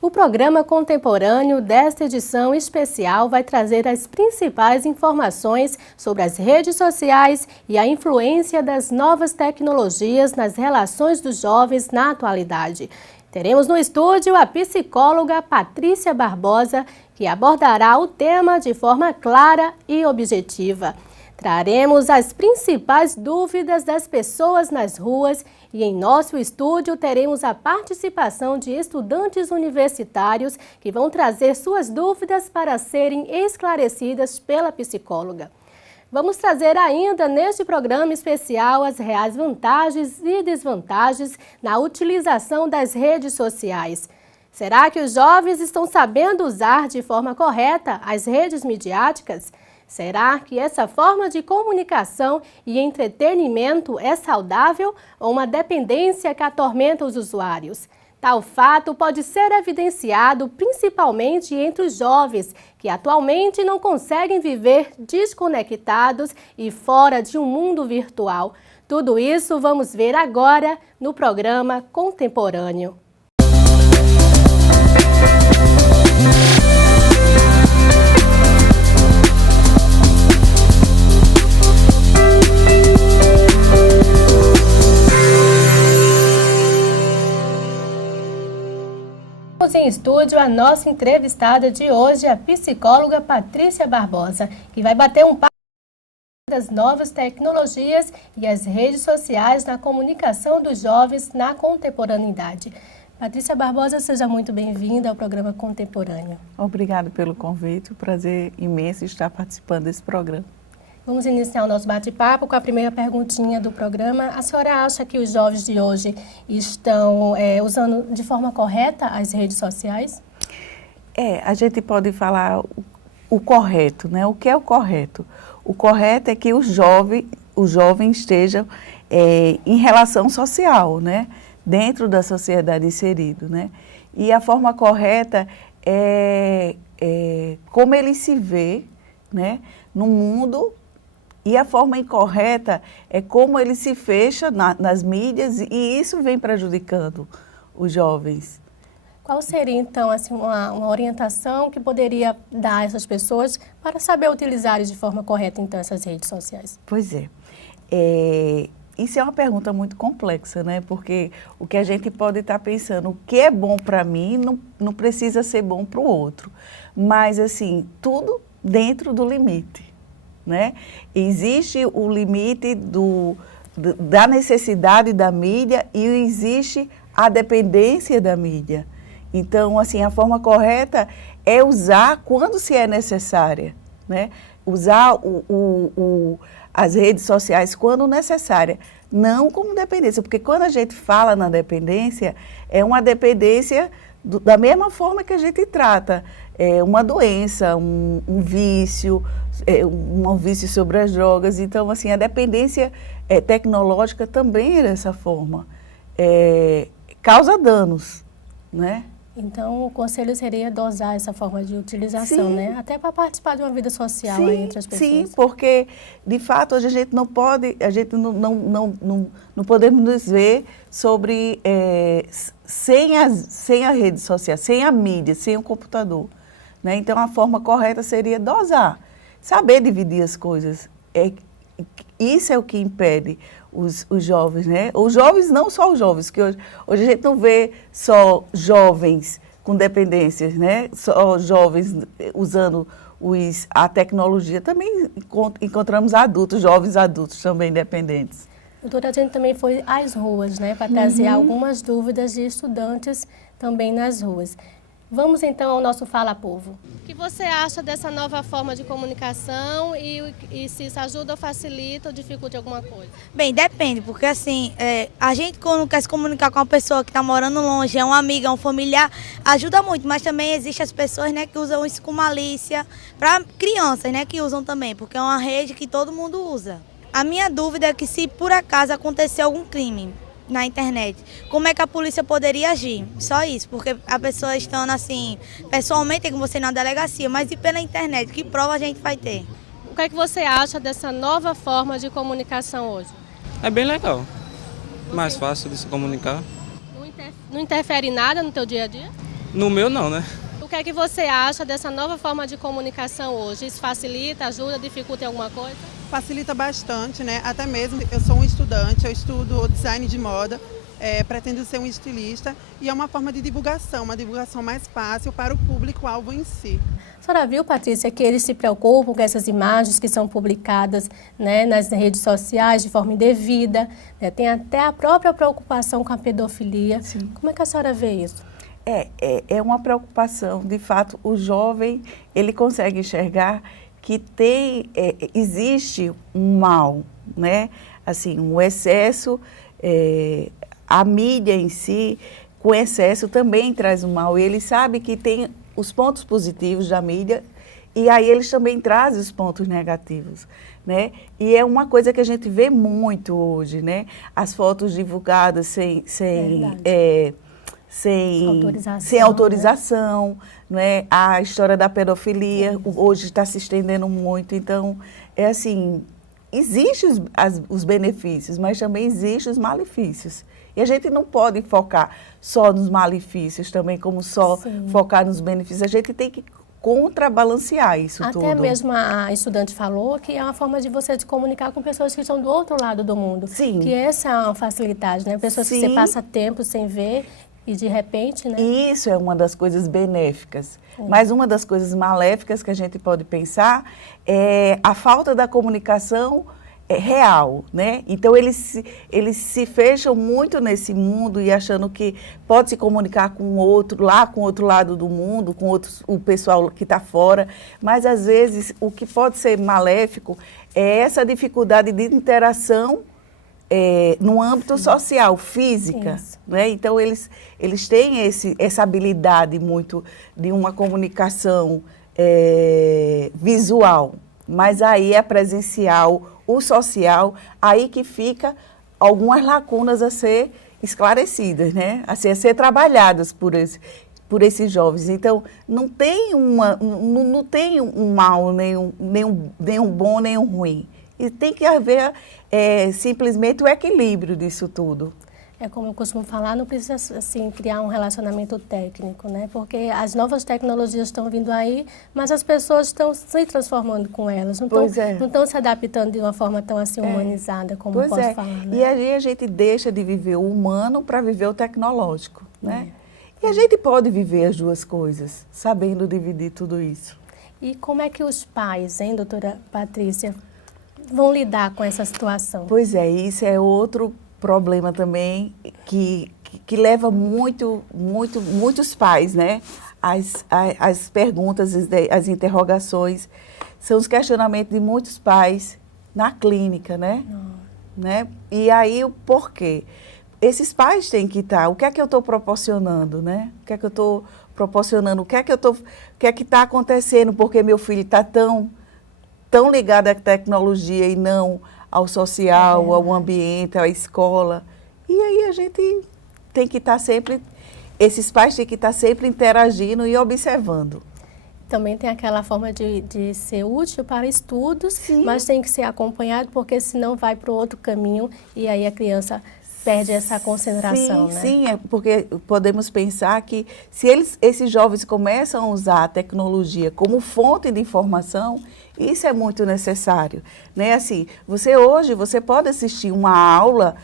O programa contemporâneo desta edição especial vai trazer as principais informações sobre as redes sociais e a influência das novas tecnologias nas relações dos jovens na atualidade. Teremos no estúdio a psicóloga Patrícia Barbosa, que abordará o tema de forma clara e objetiva. Traremos as principais dúvidas das pessoas nas ruas e em nosso estúdio teremos a participação de estudantes universitários que vão trazer suas dúvidas para serem esclarecidas pela psicóloga. Vamos trazer ainda neste programa especial as reais vantagens e desvantagens na utilização das redes sociais. Será que os jovens estão sabendo usar de forma correta as redes midiáticas? Será que essa forma de comunicação e entretenimento é saudável ou uma dependência que atormenta os usuários? Tal fato pode ser evidenciado principalmente entre os jovens, que atualmente não conseguem viver desconectados e fora de um mundo virtual. Tudo isso vamos ver agora no programa Contemporâneo. Em estúdio, a nossa entrevistada de hoje, a psicóloga Patrícia Barbosa, que vai bater um papo das novas tecnologias e as redes sociais na comunicação dos jovens na contemporaneidade. Patrícia Barbosa, seja muito bem-vinda ao programa Contemporâneo. Obrigada pelo convite, um prazer imenso estar participando desse programa. Vamos iniciar o nosso bate-papo com a primeira perguntinha do programa. A senhora acha que os jovens de hoje estão usando de forma correta as redes sociais? A gente pode falar o correto, né? O que é o correto? O correto é que o jovem esteja em relação social, né? Dentro da sociedade inserido, né? E a forma correta é como ele se vê, né? No mundo. E a forma incorreta é como ele se fecha nas mídias e isso vem prejudicando os jovens. Qual seria, então, assim, uma orientação que poderia dar a essas pessoas para saber utilizar de forma correta, então, essas redes sociais? Pois é. Isso é uma pergunta muito complexa, né? Porque o que a gente pode estar pensando, o que é bom para mim não precisa ser bom para o outro. Mas, assim, tudo dentro do limite. Né? Existe o limite da necessidade da mídia e existe a dependência da mídia. Então, assim, a forma correta é usar quando se é necessária, né? Usar as redes sociais quando necessária, não como dependência, porque quando a gente fala na dependência, é uma dependência da mesma forma que a gente trata uma doença, um vício, um vício sobre as drogas. Então, assim, a dependência tecnológica também é dessa forma. Causa danos, né? Então, o conselho seria dosar essa forma de utilização, né? Até para participar de uma vida social aí entre as pessoas. Sim, porque, de fato, hoje a gente não pode, não podemos nos ver sobre, sem a rede social, sem a mídia, sem o computador. Né? Então, a forma correta seria dosar, saber dividir as coisas. Isso é o que impede os jovens, né? Os jovens, não só os jovens, que hoje a gente não vê só jovens com dependências, né? Só jovens usando a tecnologia, também encontramos adultos, jovens adultos também dependentes. Doutora, a gente também foi às ruas, né? Para trazer algumas dúvidas de estudantes também nas ruas. Vamos então ao nosso Fala Povo. O que você acha dessa nova forma de comunicação e se isso ajuda ou facilita ou dificulta alguma coisa? Bem, depende, porque assim, a gente quando quer se comunicar com uma pessoa que está morando longe, é uma amiga, é um familiar, ajuda muito, mas também existem as pessoas, né, que usam isso com malícia, para crianças, né, que usam também, porque é uma rede que todo mundo usa. A minha dúvida é que se por acaso acontecer algum crime na internet, como é que a polícia poderia agir? Só isso, porque a pessoa estando assim, pessoalmente tem que você ir na delegacia, mas e pela internet, que prova a gente vai ter? O que é que você acha dessa nova forma de comunicação hoje? É bem legal, mais fácil de se comunicar. Não interfere em nada no teu dia a dia? No meu não, né? O que é que você acha dessa nova forma de comunicação hoje? Isso facilita, ajuda, dificulta em alguma coisa? Facilita bastante, né? Até mesmo eu sou um estudante, eu estudo design de moda, pretendo ser um estilista e é uma forma de divulgação, uma divulgação mais fácil para o público-alvo em si. A senhora viu, Patrícia, que eles se preocupam com essas imagens que são publicadas, né, nas redes sociais de forma indevida, né? Tem até a própria preocupação com a pedofilia. Sim. Como é que a senhora vê isso? É uma preocupação. De fato, o jovem, ele consegue enxergar que existe um mal, né? Assim, um excesso, a mídia em si, com excesso, também traz um mal. E ele sabe que tem os pontos positivos da mídia e aí eles também trazem os pontos negativos, né? E é uma coisa que a gente vê muito hoje, né? As fotos divulgadas sem autorização, né? A história da pedofilia hoje está se estendendo muito. Então, é assim, existem os benefícios, mas também existem os malefícios. E a gente não pode focar só nos malefícios também, como só focar nos benefícios. A gente tem que contrabalancear isso tudo. Até mesmo a estudante falou que é uma forma de você se comunicar com pessoas que estão do outro lado do mundo. Sim. Que essa é uma facilidade, né? Pessoas que você passa tempo sem ver e de repente, né? Isso é uma das coisas benéficas. Mas uma das coisas maléficas que a gente pode pensar é a falta da comunicação real, né? Então, eles se fecham muito nesse mundo e achando que pode se comunicar com o outro, lá com o outro lado do mundo, com o pessoal que está fora, mas, às vezes, o que pode ser maléfico é essa dificuldade de interação no âmbito social, física, né? Então, eles têm essa habilidade muito de uma comunicação visual, mas aí é presencial, o social, aí que fica algumas lacunas a ser esclarecidas, né? A ser trabalhadas por esses jovens. Então, não tem um mal, nem um bom, nem um ruim. E tem que haver simplesmente o equilíbrio disso tudo. É como eu costumo falar, não precisa assim, criar um relacionamento técnico, né? Porque as novas tecnologias estão vindo aí, mas as pessoas estão se transformando com elas, não estão se adaptando de uma forma tão assim humanizada como posso falar. Né? E aí a gente deixa de viver o humano para viver o tecnológico, né? E a gente pode viver as duas coisas, sabendo dividir tudo isso. E como é que os pais, hein, doutora Patrícia, vão lidar com essa situação? Pois é, isso é outro problema também que leva muitos pais, né? As perguntas, as interrogações, são os questionamentos de muitos pais na clínica, né? Né? E aí o porquê? Esses pais têm que estar, o que é que eu estou proporcionando, né? O que é que eu estou proporcionando? O que é que está acontecendo? Porque meu filho está tão ligado à tecnologia e não ao social, ao ambiente, à escola. E aí a gente tem que estar sempre, esses pais têm que estar sempre interagindo e observando. Também tem aquela forma de ser útil para estudos, Sim. mas tem que ser acompanhado, porque senão vai para o outro caminho e aí a criança perde essa concentração, né? Sim, porque podemos pensar que se esses jovens começam a usar a tecnologia como fonte de informação, isso é muito necessário, né? Assim, hoje você pode assistir uma aula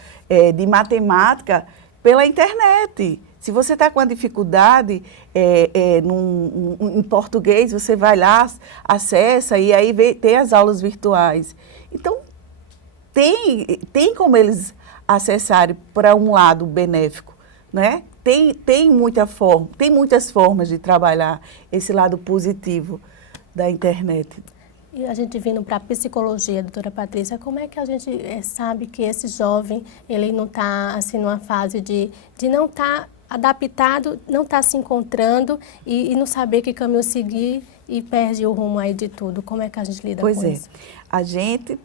de matemática pela internet. Se você está com uma dificuldade em português, você vai lá, acessa e aí tem as aulas virtuais. Então, tem como eles acessarem para um lado benéfico, né? Tem muitas formas de trabalhar esse lado positivo da internet. E a gente vindo para a psicologia, doutora Patrícia, como é que a gente sabe que esse jovem, ele não está assim numa fase de não estar adaptado, não estar se encontrando e não saber que caminho seguir e perde o rumo aí de tudo? Como é que a gente lida com isso? A gente,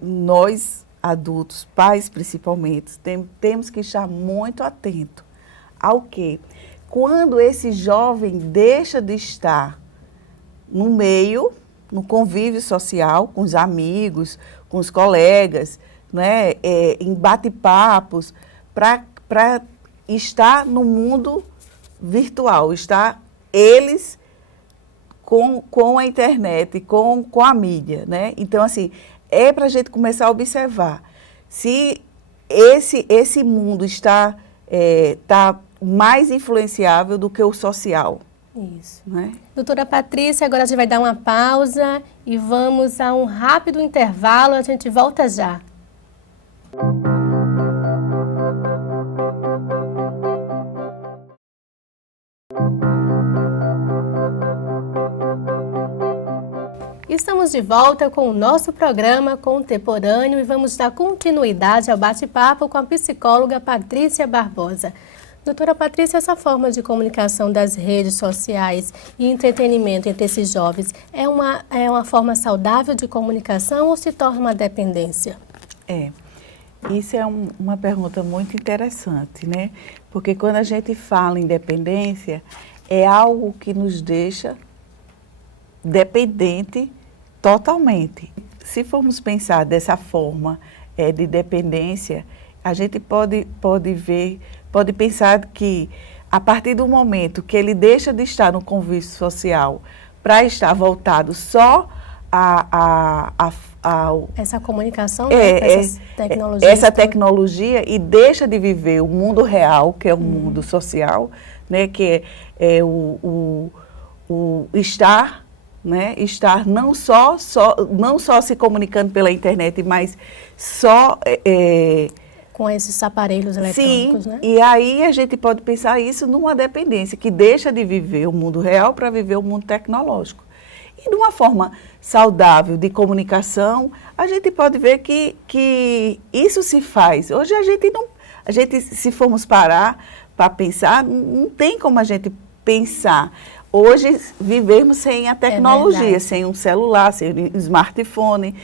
nós adultos, pais principalmente, temos que estar muito atentos ao que? Quando esse jovem deixa de estar no meio, no convívio social, com os amigos, com os colegas, né, em bate-papos, para estar no mundo virtual, está eles com a internet, com a mídia, né? Então, assim, é para a gente começar a observar se esse mundo está mais influenciável do que o social. Isso. Né? Doutora Patrícia, agora a gente vai dar uma pausa e vamos a um rápido intervalo, a gente volta já. Estamos de volta com o nosso programa Contemporâneo e vamos dar continuidade ao bate-papo com a psicóloga Patrícia Barbosa. Doutora Patrícia, essa forma de comunicação das redes sociais e entretenimento entre esses jovens é uma forma saudável de comunicação ou se torna uma dependência? Isso é uma pergunta muito interessante, né? Porque quando a gente fala em dependência, é algo que nos deixa dependente totalmente. Se formos pensar dessa forma de dependência, a gente pode pensar que a partir do momento que ele deixa de estar no convívio social para estar voltado só essa comunicação, essas tecnologias. Essa tecnologia e deixa de viver o mundo real, que é o mundo social, né, que é o estar, né, estar não só se comunicando pela internet, mas só com esses aparelhos eletrônicos, sim, né? E aí a gente pode pensar isso numa dependência, que deixa de viver o mundo real para viver o mundo tecnológico. E de uma forma saudável de comunicação, a gente pode ver que isso se faz. Hoje a gente se formos parar para pensar, não tem como a gente pensar. Hoje vivemos sem a tecnologia, sem um celular, sem um smartphone,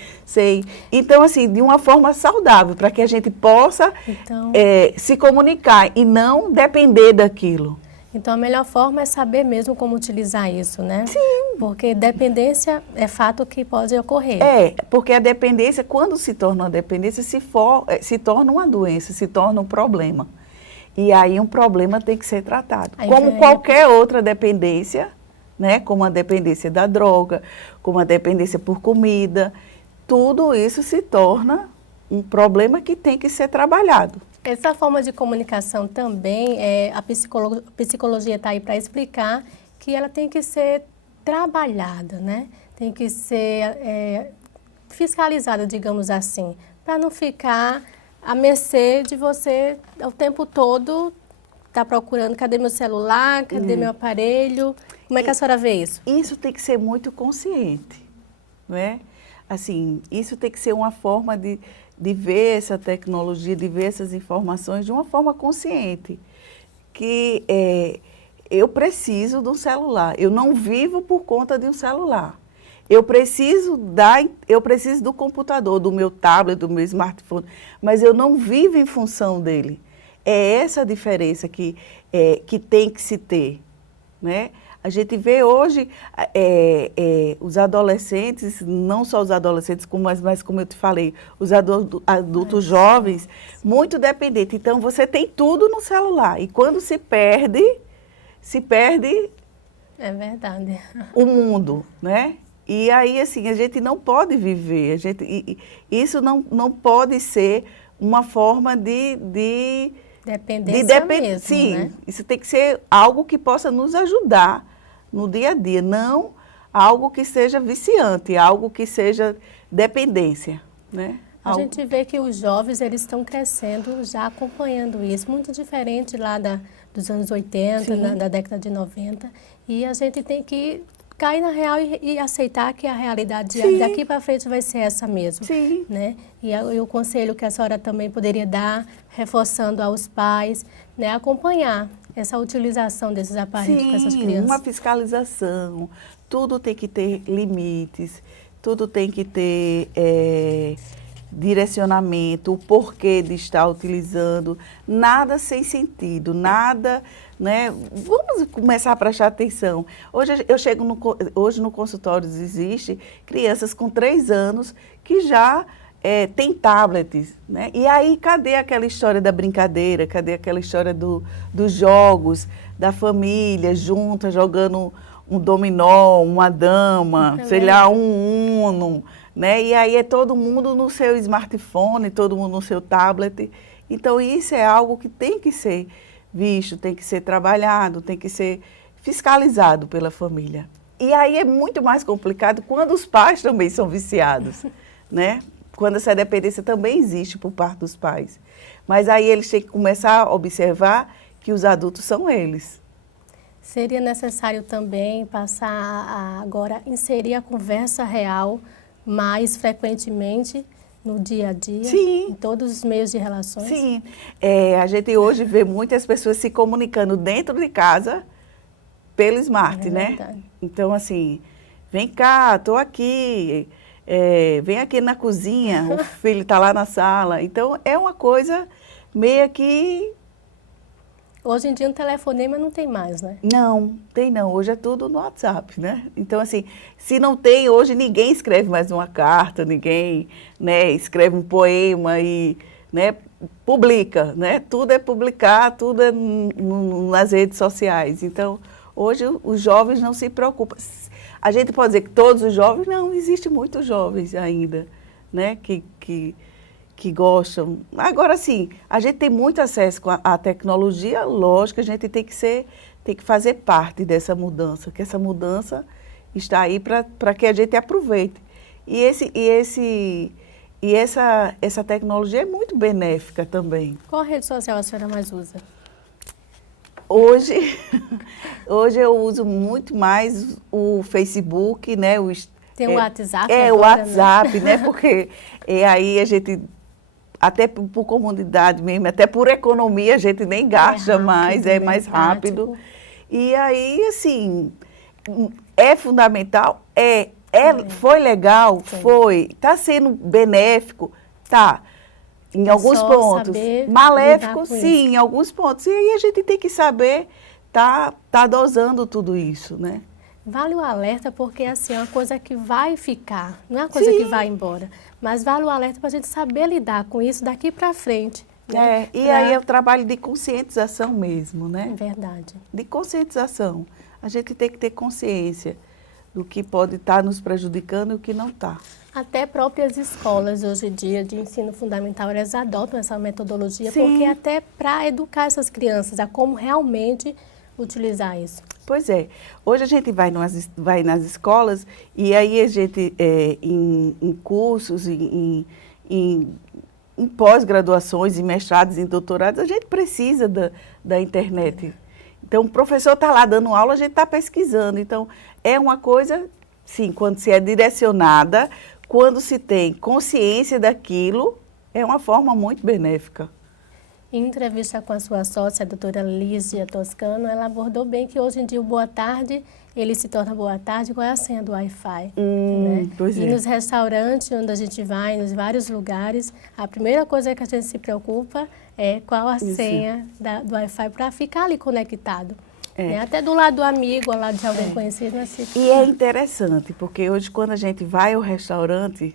então assim, de uma forma saudável, para que a gente possa se comunicar e não depender daquilo. Então, a melhor forma é saber mesmo como utilizar isso, né? Sim. Porque dependência é fato que pode ocorrer. Porque a dependência, quando se torna uma dependência, se torna uma doença, se torna um problema. E aí um problema tem que ser tratado. Como qualquer outra dependência, né? Como a dependência da droga, como a dependência por comida, tudo isso se torna um problema que tem que ser trabalhado. Essa forma de comunicação também, a psicologia está aí para explicar que ela tem que ser trabalhada, né? Tem que ser fiscalizada, digamos assim, para não ficar à mercê de você o tempo todo estar procurando, cadê meu celular, cadê meu aparelho? Como é que a senhora vê isso? Isso tem que ser muito consciente, né? Assim, isso tem que ser uma forma de ver essa tecnologia, de ver essas informações de uma forma consciente. Que eu preciso de um celular, eu não vivo por conta de um celular. Eu preciso do computador, do meu tablet, do meu smartphone, mas eu não vivo em função dele. É essa a diferença que tem que se ter, né? A gente vê hoje os adolescentes, não só os adolescentes, mas como eu te falei, os adultos jovens, muito dependentes. Então, você tem tudo no celular. E quando se perde É verdade. o mundo, né? E aí, assim, a gente não pode viver. Isso não pode ser uma forma de dependência mesmo, sim, né? Isso tem que ser algo que possa nos ajudar no dia a dia, não algo que seja viciante, algo que seja dependência, né? A gente vê que os jovens, eles estão crescendo já acompanhando isso, muito diferente lá dos anos 80, da década de 90, e a gente tem que cair na real e aceitar que a realidade daqui para frente vai ser essa mesmo. Sim. Né? E o conselho que a senhora também poderia dar, reforçando aos pais, né, acompanhar essa utilização desses aparelhos com essas crianças. Uma fiscalização, tudo tem que ter limites, tudo tem que ter direcionamento, o porquê de estar utilizando, nada sem sentido, nada, né? Vamos começar a prestar atenção. Hoje no consultório existe crianças com 3 anos que já têm tablets, né? E aí, cadê aquela história da brincadeira? Cadê aquela história dos jogos, da família, junta, jogando um dominó, uma dama, sei lá, um uno, né? E aí é todo mundo no seu smartphone, todo mundo no seu tablet. Então, isso é algo que tem que ser visto, tem que ser trabalhado, tem que ser fiscalizado pela família. E aí é muito mais complicado quando os pais também são viciados, né? Quando essa dependência também existe por parte dos pais. Mas aí eles têm que começar a observar que os adultos são eles. Seria necessário também passar a agora inserir a conversa real mais frequentemente no dia a dia, Sim. em todos os meios de relações? Sim, a gente hoje vê muitas pessoas se comunicando dentro de casa pelo smart, né? Verdade. Então, assim, vem cá, estou aqui, vem aqui na cozinha, o filho está lá na sala. Então, é uma coisa meio que... Hoje em dia, um telefonema não tem mais, né? Não, tem não. Hoje é tudo no WhatsApp, né? Então, assim, se não tem, hoje ninguém escreve mais uma carta, ninguém, né, escreve um poema e, né, publica, né? Tudo é publicar, tudo é nas redes sociais. Então, hoje os jovens não se preocupam. A gente pode dizer que todos os jovens, não, existem muitos jovens ainda, né, que gostam. Agora, sim, a gente tem muito acesso à tecnologia, lógico, a gente tem que fazer parte dessa mudança, que essa mudança está aí para que a gente aproveite. E essa tecnologia é muito benéfica também. Qual rede social a senhora mais usa? Hoje eu uso muito mais o Facebook, né? Tem o WhatsApp o agora, WhatsApp, né? Porque aí a gente, até por comunidade mesmo, até por economia, a gente nem gasta mais, é mais rápido. E aí, assim, é fundamental? Foi legal? Sim. Foi. Está sendo benéfico? Tá. Em alguns só pontos. saber Maléfico, lidar com sim, em alguns pontos. E aí a gente tem que saber tá dosando tudo isso, né? Vale o alerta porque, assim, é uma coisa que vai ficar, não é uma coisa que vai embora. Mas vale o alerta para a gente saber lidar com isso daqui para frente. Né? Aí é o trabalho de conscientização mesmo, né? Verdade. De conscientização. A gente tem que ter consciência do que pode estar nos prejudicando e o que não está. Até próprias escolas hoje em dia de ensino fundamental, elas adotam essa metodologia, Sim. porque até para educar essas crianças a como realmente utilizar isso. Pois é. Hoje a gente vai nas escolas e aí a gente, em cursos, em pós-graduações, em mestrados, em doutorados, a gente precisa da internet. Então, o professor está lá dando aula, a gente está pesquisando. Então, é uma coisa, sim, quando se é direcionada, quando se tem consciência daquilo, é uma forma muito benéfica. Em entrevista com a sua sócia, a doutora Lígia Toscano, ela abordou bem que hoje em dia o boa tarde, ele se torna boa tarde, qual é a senha do Wi-Fi? Né? Pois é. E nos restaurantes onde a gente vai, nos vários lugares, a primeira coisa que a gente se preocupa é qual a senha do Wi-Fi para ficar ali conectado. Né? Até do lado do amigo, ao lado de alguém conhecido. Assim. E é interessante, porque hoje quando a gente vai ao restaurante,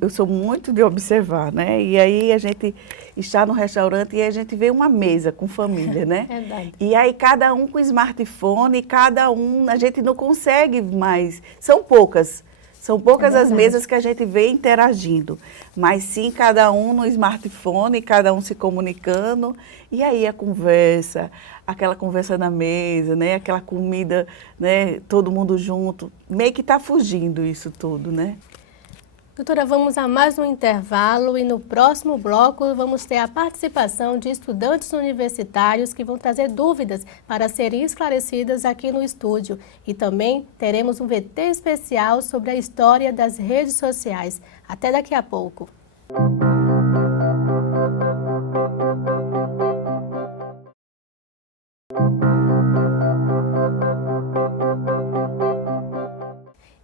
eu sou muito de observar, né? E aí a gente está no restaurante e a gente vê uma mesa com família, né? Verdade. E aí cada um com smartphone, a gente não consegue mais, são poucas as mesas que a gente vê interagindo, mas sim cada um no smartphone, cada um se comunicando, e aí a conversa, aquela conversa na mesa, né? Aquela comida, né? Todo mundo junto, meio que está fugindo isso tudo, né? Doutora, vamos a mais um intervalo e no próximo bloco vamos ter a participação de estudantes universitários que vão trazer dúvidas para serem esclarecidas aqui no estúdio. E também teremos um VT especial sobre a história das redes sociais. Até daqui a pouco.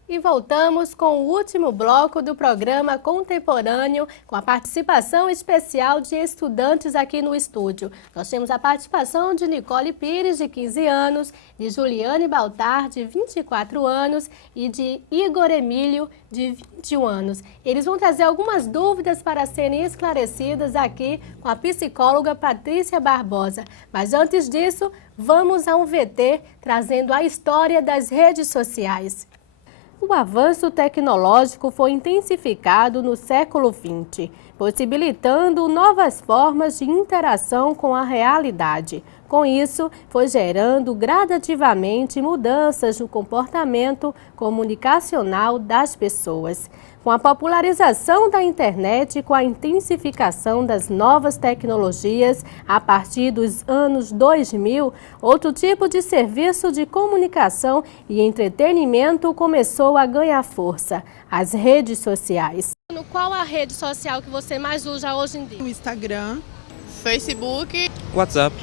E voltamos com o último bloco do programa Contemporâneo, com a participação especial de estudantes aqui no estúdio. Nós temos a participação de Nicole Pires, de 15 anos, de Juliane Baltar, de 24 anos, e de Igor Emílio, de 21 anos. Eles vão trazer algumas dúvidas para serem esclarecidas aqui com a psicóloga Patrícia Barbosa. Mas antes disso, vamos a um VT trazendo a história das redes sociais. O avanço tecnológico foi intensificado no século XX, possibilitando novas formas de interação com a realidade. Com isso, foi gerando gradativamente mudanças no comportamento comunicacional das pessoas. Com a popularização da internet e com a intensificação das novas tecnologias a partir dos anos 2000, outro tipo de serviço de comunicação e entretenimento começou a ganhar força: as redes sociais. Qual a rede social que você mais usa hoje em dia? O Instagram, Facebook, WhatsApp.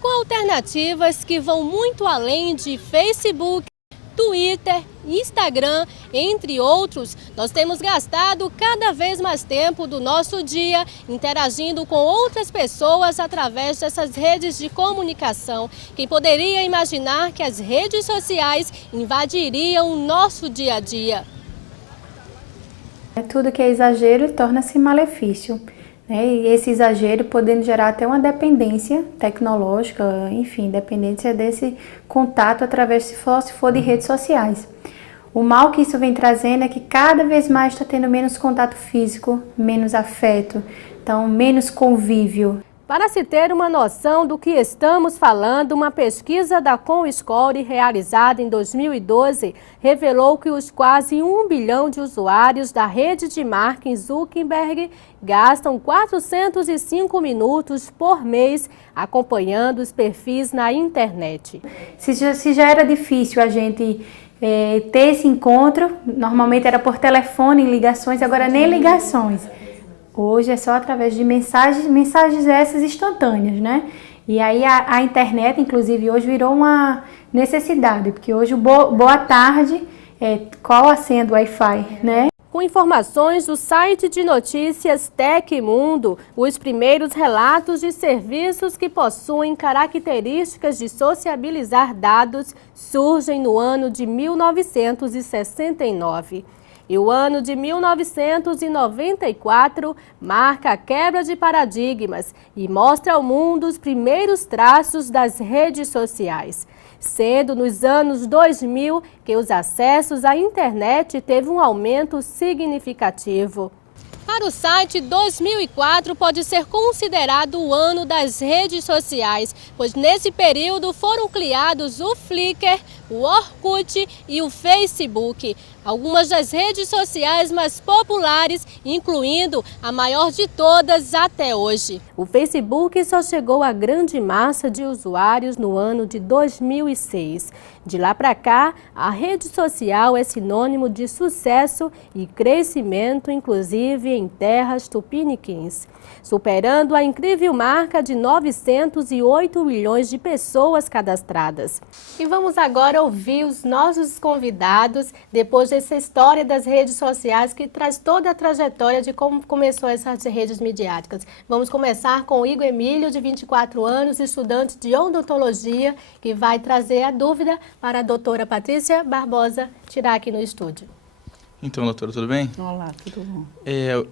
Com alternativas que vão muito além de Facebook, Twitter, Instagram, entre outros, nós temos gastado cada vez mais tempo do nosso dia interagindo com outras pessoas através dessas redes de comunicação. Quem poderia imaginar que as redes sociais invadiriam o nosso dia a dia? Tudo que é exagero torna-se malefício, né? E esse exagero podendo gerar até uma dependência tecnológica, enfim, dependência desse contato através, se for de redes sociais. O mal que isso vem trazendo é que cada vez mais está tendo menos contato físico, menos afeto, então menos convívio. Para se ter uma noção do que estamos falando, uma pesquisa da Comscore realizada em 2012 revelou que os quase 1 bilhão de usuários da rede de Mark Zuckerberg gastam 405 minutos por mês acompanhando os perfis na internet. Se já era difícil a gente ter esse encontro, normalmente era por telefone, ligações, agora nem ligações. Hoje é só através de mensagens essas instantâneas, né? E aí a internet, inclusive, hoje virou uma necessidade, porque hoje o boa tarde qual a senha do Wi-Fi, né? Com informações do site de notícias Tecmundo, os primeiros relatos de serviços que possuem características de sociabilizar dados surgem no ano de 1969. E o ano de 1994 marca a quebra de paradigmas e mostra ao mundo os primeiros traços das redes sociais. Sendo nos anos 2000 que os acessos à internet teve um aumento significativo. Para o site, 2004 pode ser considerado o ano das redes sociais, pois nesse período foram criados o Flickr, o Orkut e o Facebook. Algumas das redes sociais mais populares, incluindo a maior de todas até hoje. O Facebook só chegou à grande massa de usuários no ano de 2006. De lá para cá, a rede social é sinônimo de sucesso e crescimento, inclusive em terras tupiniquins, superando a incrível marca de 908 milhões de pessoas cadastradas. E vamos agora ouvir os nossos convidados, depois dessa história das redes sociais que traz toda a trajetória de como começou essas redes midiáticas. Vamos começar com o Igor Emílio, de 24 anos, estudante de odontologia, que vai trazer a dúvida para a doutora Patrícia Barbosa tirar aqui no estúdio. Então, doutora, tudo bem? Olá, tudo bom?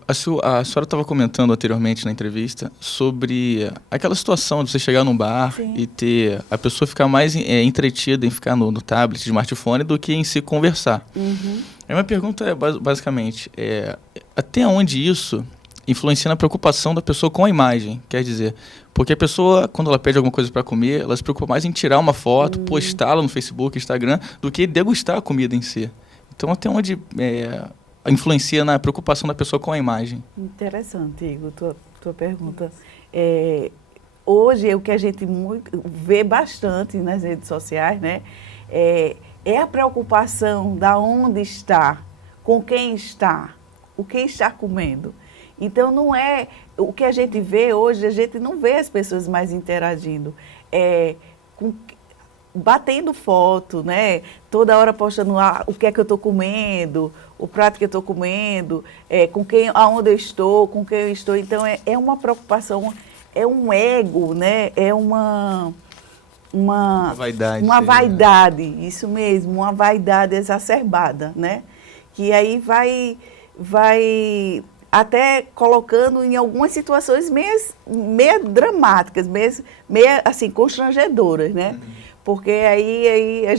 A senhora estava comentando anteriormente na entrevista sobre aquela situação de você chegar num bar Sim. e ter a pessoa ficar mais entretida em ficar no tablet, smartphone, do que em se conversar. Uhum. A minha pergunta é, basicamente, até onde isso influencia na preocupação da pessoa com a imagem? Quer dizer, porque a pessoa, quando ela pede alguma coisa para comer, ela se preocupa mais em tirar uma foto, postá-la no Facebook, Instagram, do que degustar a comida em si. Então, até onde influencia na preocupação da pessoa com a imagem? Interessante, Igor, tua pergunta. Hoje, o que a gente vê bastante nas redes sociais, né, é a preocupação da onde está, com quem está, o que está comendo. Então, não é o que a gente vê hoje, a gente não vê as pessoas mais interagindo. batendo foto, né? Toda hora postando o que é que eu estou comendo, o prato que eu estou comendo, com quem, aonde eu estou, com quem eu estou. Então, é uma preocupação, é um ego, né? É uma vaidade. Uma vaidade, isso mesmo, uma vaidade exacerbada, né? Que aí vai até colocando em algumas situações meio dramáticas, meio assim, constrangedoras, né? Porque aí a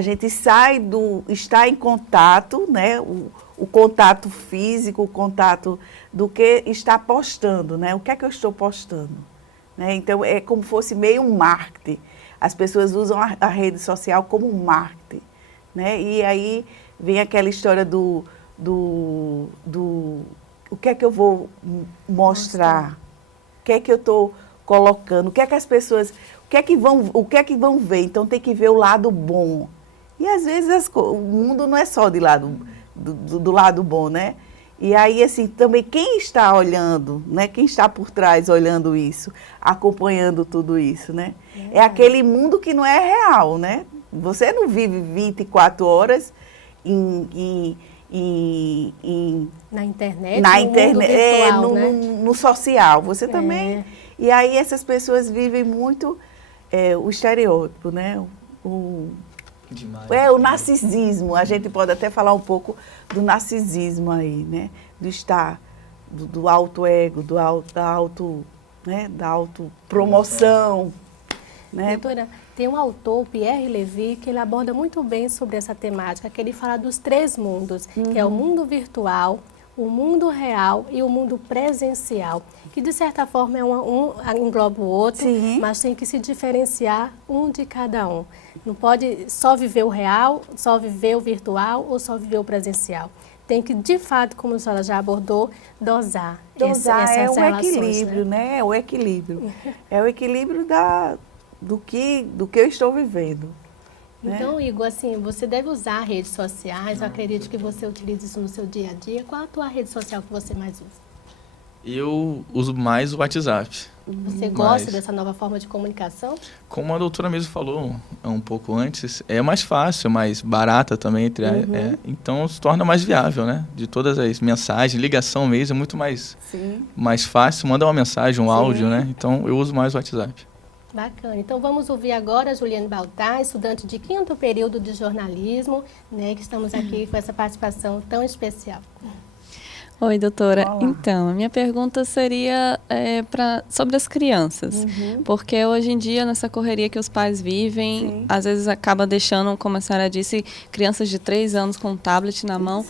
gente sai do estar em contato, né? O contato físico, o contato do que está postando, né? O que é que eu estou postando? Né? Então, é como se fosse meio um marketing. As pessoas usam a rede social como um marketing. Né? E aí vem aquela história do o que é que eu vou mostrar, o que é que eu estou colocando, o que é que as pessoas, o que é que vão ver. Então, tem que ver o lado bom. E, às vezes, o mundo não é só do lado bom, né? E aí, assim, também quem está olhando, né? Quem está por trás olhando isso, acompanhando tudo isso, né? É aquele mundo que não é real, né? Você não vive 24 horas na internet, mundo virtual, né? no social. Você também... E aí essas pessoas vivem muito o estereótipo, né? Demais. O narcisismo. A gente pode até falar um pouco do narcisismo aí, né? Do auto-ego, da autopromoção. Né? Doutora, tem um autor, Pierre Levy, que ele aborda muito bem sobre essa temática, que ele fala dos 3 mundos, que é o mundo virtual, o mundo real e o mundo presencial, que de certa forma engloba o outro, Sim. mas tem que se diferenciar um de cada um. Não pode só viver o real, só viver o virtual ou só viver o presencial. Tem que, de fato, como a senhora já abordou, dosar essas o relações, equilíbrio, né? É o equilíbrio. É o equilíbrio do que eu estou vivendo. Então, Igor, assim, você deve usar redes sociais, eu acredito que você utiliza isso no seu dia a dia. Qual a tua rede social que você mais usa? Eu uso mais o WhatsApp. Você gosta dessa nova forma de comunicação? Como a doutora mesmo falou um pouco antes, é mais fácil, mais barata também. Então, se torna mais viável, né? De todas as mensagens, ligação mesmo, é muito mais fácil. Manda uma mensagem, um áudio, né? Então, eu uso mais o WhatsApp. Bacana. Então, vamos ouvir agora a Juliane Baltar, estudante de 5º período de jornalismo, né? Que estamos aqui com essa participação tão especial. Oi, doutora. Olá. Então, a minha pergunta seria sobre as crianças. Porque hoje em dia, nessa correria que os pais vivem, às vezes acaba deixando, como a senhora disse, crianças de 3 anos com um tablet na mão.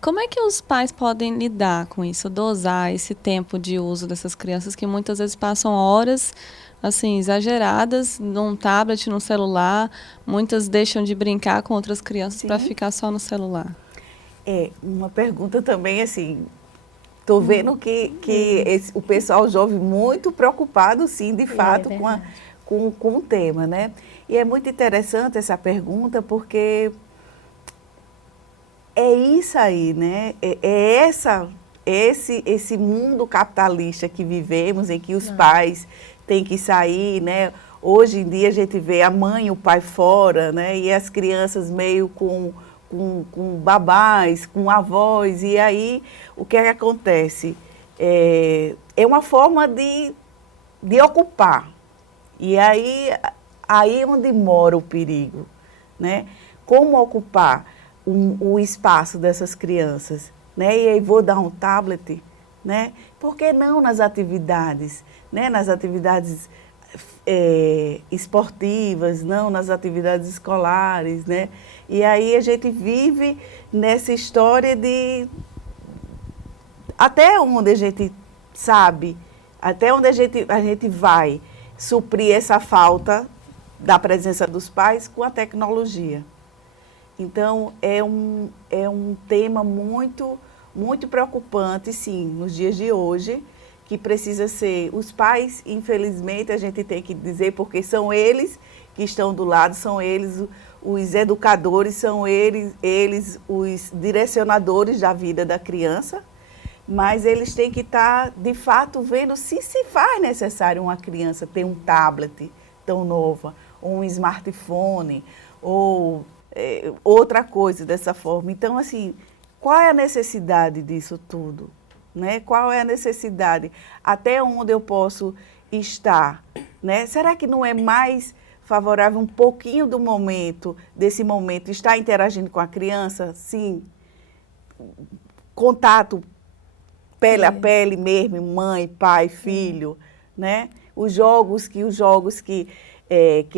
Como é que os pais podem lidar com isso, dosar esse tempo de uso dessas crianças que muitas vezes passam horas assim, exageradas num tablet, num celular, muitas deixam de brincar com outras crianças para ficar só no celular? Uma pergunta também, assim, estou vendo que o pessoal jovem muito preocupado, sim, de fato, com o tema, né? E é muito interessante essa pergunta, porque é isso aí, né? Esse mundo capitalista que vivemos, em que os pais têm que sair, né? Hoje em dia a gente vê a mãe e o pai fora, né? E as crianças meio com babás, com avós, e aí o que é que acontece? É uma forma de ocupar, e aí é onde mora o perigo, né? Como ocupar o espaço dessas crianças, né? E aí vou dar um tablet, né? Por que não nas atividades, né? Nas atividades esportivas, não nas atividades escolares, né? E aí a gente vive nessa história de até onde a gente sabe, até onde a gente vai suprir essa falta da presença dos pais com a tecnologia. Então, é um tema muito, muito preocupante, sim, nos dias de hoje, que precisa ser, os pais, infelizmente, a gente tem que dizer, porque são eles que estão do lado, são eles os educadores, são eles os direcionadores da vida da criança, mas eles têm que estar, de fato, vendo se faz necessário uma criança ter um tablet, tão nova, ou um smartphone, ou outra coisa dessa forma. Então, assim, qual é a necessidade disso tudo? Né? Qual é a necessidade? Até onde eu posso estar? Né? Será que não é mais favorável um pouquinho do momento, desse momento, estar interagindo com a criança? Sim. Contato pele a pele mesmo, mãe, pai, filho, né? Os jogos que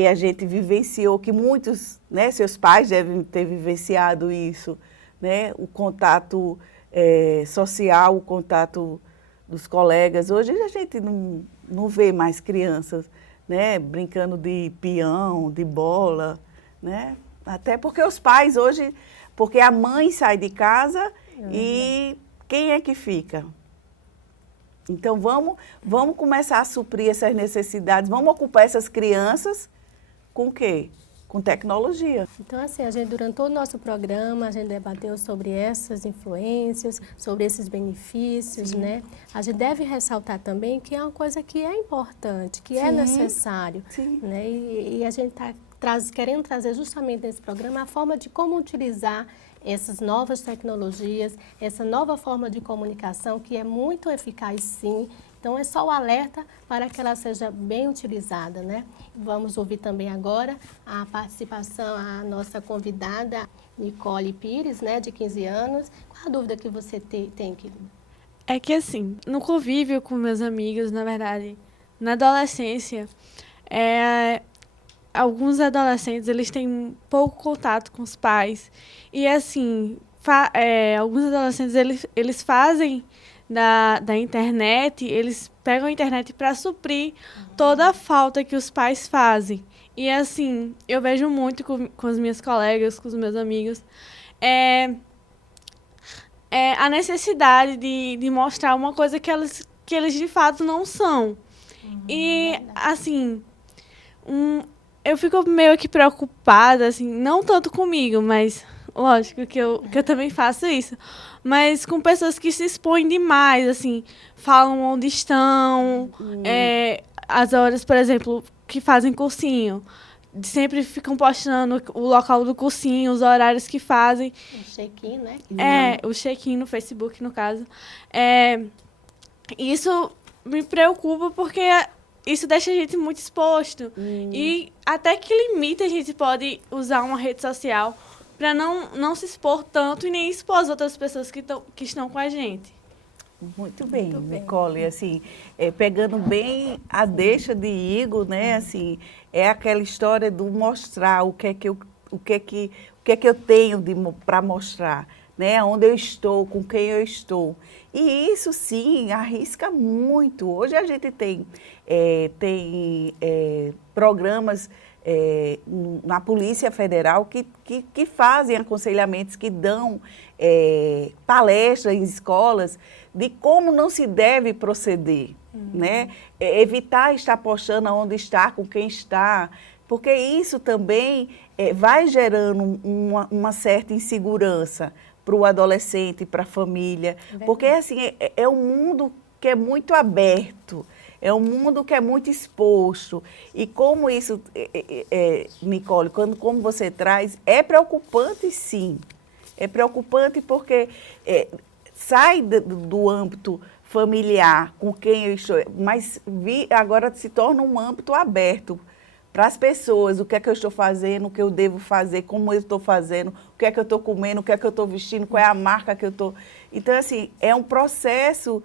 a gente vivenciou, que muitos, né, seus pais devem ter vivenciado isso, né? O contato social, o contato dos colegas. Hoje a gente não vê mais crianças, né, brincando de peão, de bola, né? Até porque os pais hoje, porque a mãe sai de casa e quem é que fica? Então, vamos começar a suprir essas necessidades, vamos ocupar essas crianças com o quê? Com tecnologia. Então, assim, durante todo o nosso programa, a gente debateu sobre essas influências, sobre esses benefícios, sim, né? A gente deve ressaltar também que é uma coisa que é importante, que sim, é necessário, sim, né? E a gente está querendo trazer justamente nesse programa a forma de como utilizar essas novas tecnologias, essa nova forma de comunicação que é muito eficaz, sim. Então, é só o alerta para que ela seja bem utilizada, né? Vamos ouvir também agora a participação, a nossa convidada, Nicole Pires, né, de 15 anos. Qual a dúvida que você tem, querida? É que, assim, no convívio com meus amigos, na verdade, na adolescência, alguns adolescentes, eles têm pouco contato com os pais. E, assim, alguns adolescentes, eles fazem da internet, eles pegam a internet para suprir toda a falta que os pais fazem. E, assim, eu vejo muito com as minhas colegas, com os meus amigos, a necessidade de mostrar uma coisa que eles de fato não são. E, assim, eu fico meio que preocupada, assim, não tanto comigo, mas lógico que eu também faço isso, mas com pessoas que se expõem demais, assim, falam onde estão, as horas, por exemplo, que fazem cursinho, sempre ficam postando o local do cursinho, os horários que fazem. O check-in, né? O check-in no Facebook, no caso. Isso me preocupa porque isso deixa a gente muito exposto. E até que limite a gente pode usar uma rede social para não se expor tanto e nem expor as outras pessoas que estão com a gente. Muito bem, Nicole. Assim, pegando bem a deixa de Igor, né? Assim, é aquela história do mostrar o que é que eu tenho para mostrar, né? Onde eu estou, com quem eu estou. E isso, sim, arrisca muito. Hoje a gente tem programas na Polícia Federal que fazem aconselhamentos, que dão palestras em escolas de como não se deve proceder, né? Evitar estar postando onde está, com quem está, porque isso também vai gerando uma certa insegurança para o adolescente, para a família, porque assim, é um mundo que é muito aberto, é um mundo que é muito exposto. E como isso, Nicole, como você traz, é preocupante, sim. É preocupante porque sai do âmbito familiar, com quem eu estou, mas agora se torna um âmbito aberto para as pessoas, o que é que eu estou fazendo, o que eu devo fazer, como eu estou fazendo, o que é que eu estou comendo, o que é que eu estou vestindo, qual é a marca que eu estou... Então, assim, é um processo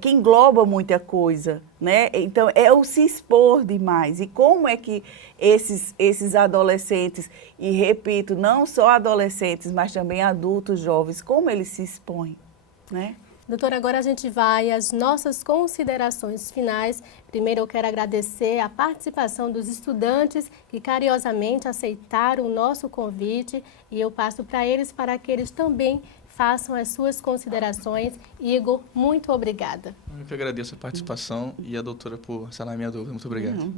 que engloba muita coisa, né? Então, é o se expor demais. E como é que esses adolescentes, e repito, não só adolescentes, mas também adultos, jovens, como eles se expõem, né? Doutora, agora a gente vai às nossas considerações finais. Primeiro eu quero agradecer a participação dos estudantes que carinhosamente aceitaram o nosso convite e eu passo para eles para que eles também façam as suas considerações. Igor, muito obrigada. Eu que agradeço a participação e a doutora por sanar minha dúvida. Muito obrigado.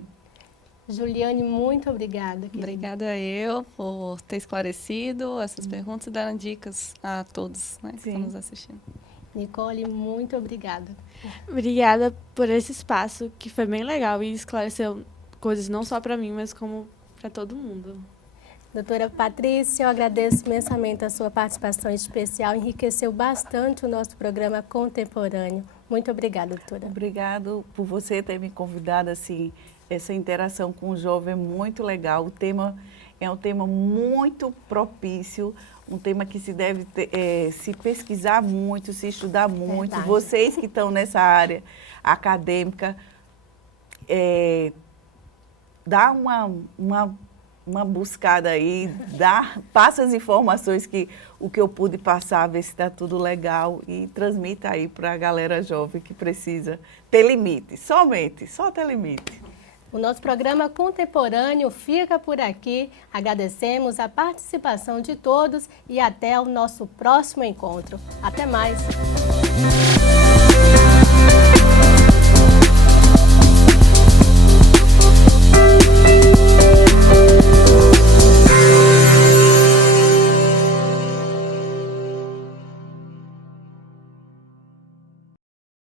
Juliane, muito obrigada. Obrigada eu por ter esclarecido essas perguntas e dar dicas a todos, né, que estão nos assistindo. Nicole, muito obrigada. Obrigada por esse espaço, que foi bem legal e esclareceu coisas não só para mim, mas como para todo mundo. Doutora Patrícia, eu agradeço imensamente a sua participação especial, enriqueceu bastante o nosso programa contemporâneo. Muito obrigada, doutora. Obrigado por você ter me convidado, assim, essa interação com o jovem é muito legal. O tema é um tema muito propício, um tema que se deve se pesquisar muito, se estudar muito. Verdade. Vocês que estão nessa área acadêmica, dá uma buscada aí, passa as informações o que eu pude passar, ver se está tudo legal e transmita aí para a galera jovem que precisa ter limite, só ter limite. O nosso programa contemporâneo fica por aqui. Agradecemos a participação de todos e até o nosso próximo encontro. Até mais!